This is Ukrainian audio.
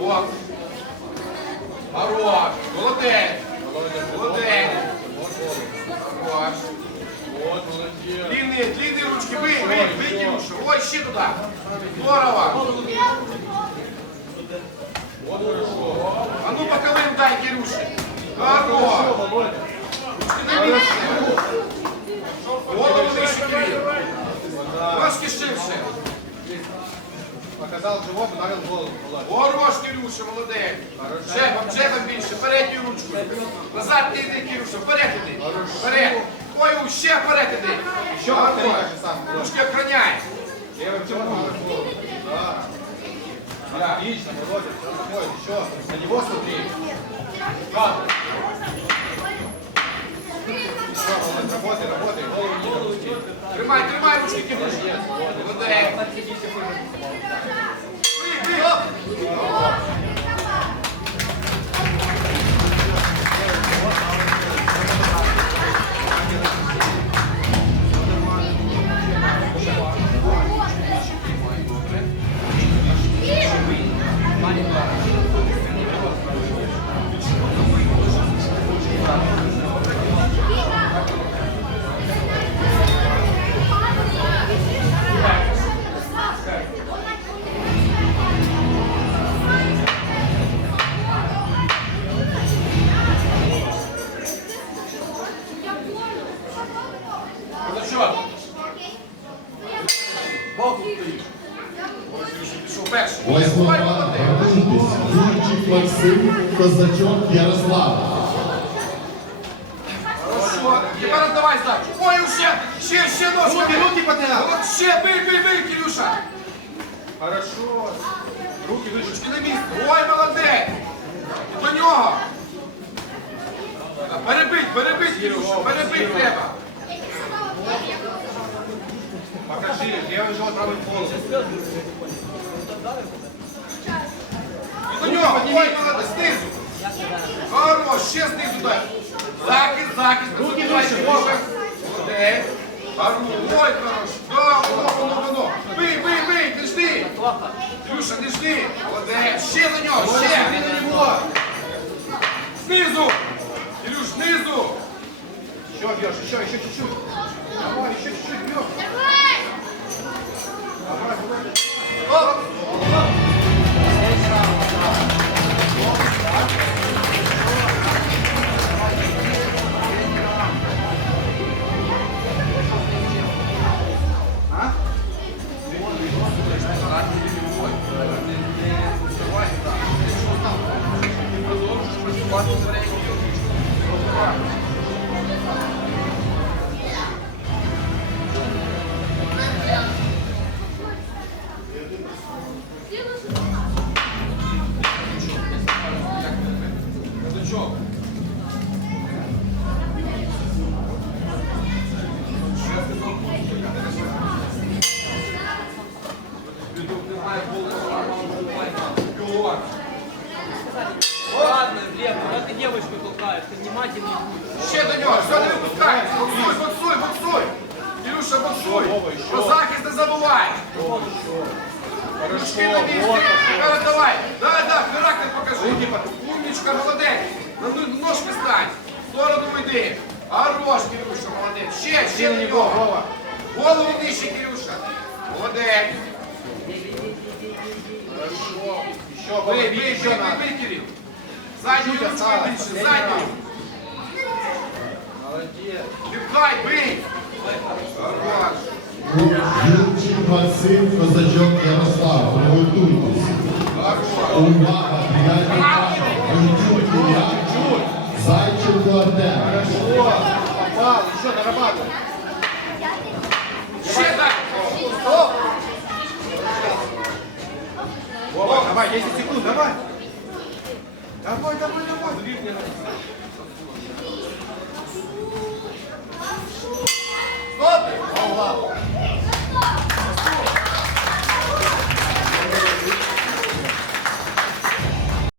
Оп. Хорош. Молодець. Молодець. Хорош. Вот, молодец. Длинные, длинные ручки. Вы, вы, вы, Кирюша. Ой, щи туда. Здорово. Вот хорошо. А ну боковым дай, Кирюше. Хорош. Володя. Ручки на місці. Показал живот, ударил голову. Хорош, Кирюша, молодець. Джебом, джебом більше, передню ручку. Назад не йди, Кирюша, вперед іди. Вперед. Ой, ще вперед іди. Так же сам. Ручки охраняй. Левым черным в голову. Да. Отлично, Володя, все. Еще. На него смотри. Володя, работай, работай. Голову не допусти. Тримай, тримай ручки, Кирюша. Молодець. Yeah. Пішов перший. Восьма Ой, пара, молодець. готуйтесь. Юрчик Максим, Козачок Ярослав. Хорошо. Тепер давай здачу. Ой, ще, ще, ще ножка. Руки, руки потерял. От ще, бий, бий, бий, Кирюша. Хорошо. Руки выше. Ручки на місці. Ой, молодець. І до нього. Та Перебить, перебить, Кирюша, перебить треба. Покажи. Левый живот, правый пол. І до нього. Молодець, знизу. Хорош, ще знизу дай. Захист, захист. Руки вище, Кирюша. Молодець. Хорош. Ой, хорош. Да, воно, воно, воно. Бий, бий, бий, не жди. Кирюша, не жди. Молодець. Ще до нього, ще. смотри на него. Знизу. Кирюш, знизу. Еще бьешь, еще, еще чуть-чуть. Давай, еще чуть-чуть бьешь. Ладно, Глеб, куда ты девочку толкаешь? Ты внимательней будь. Ще до нього, все не випускай. Боксуй, боксуй, боксуй. Кирюша, боксуй. Про захист не забувай. Ручки на місці. Тепер давай. Да, да, характер покажи. Умничка, молодець. На ну- ножки стань. В сторону йди. Хорош, Кирюша, молодець. Ще, ще до нього. Голову нижче, Кирюша. Молодець. Хорошо. Еще, бей, бий, еще бий, надо. бий, бий, Кирил. Задню Чуть ручку осталось, більше, последний задню. раз. Молодец. Пихай, бий. Хорош. Юрчик Максим, Козачок Ярослав. Приготуйтесь. Увага, п'ятий пара. Юрчук Ілля. Зайченко Артем. Хорошо. Попал. Еще нарабатывай. Ще так. Давай, 10 секунд, давай. Давай, давай, давай.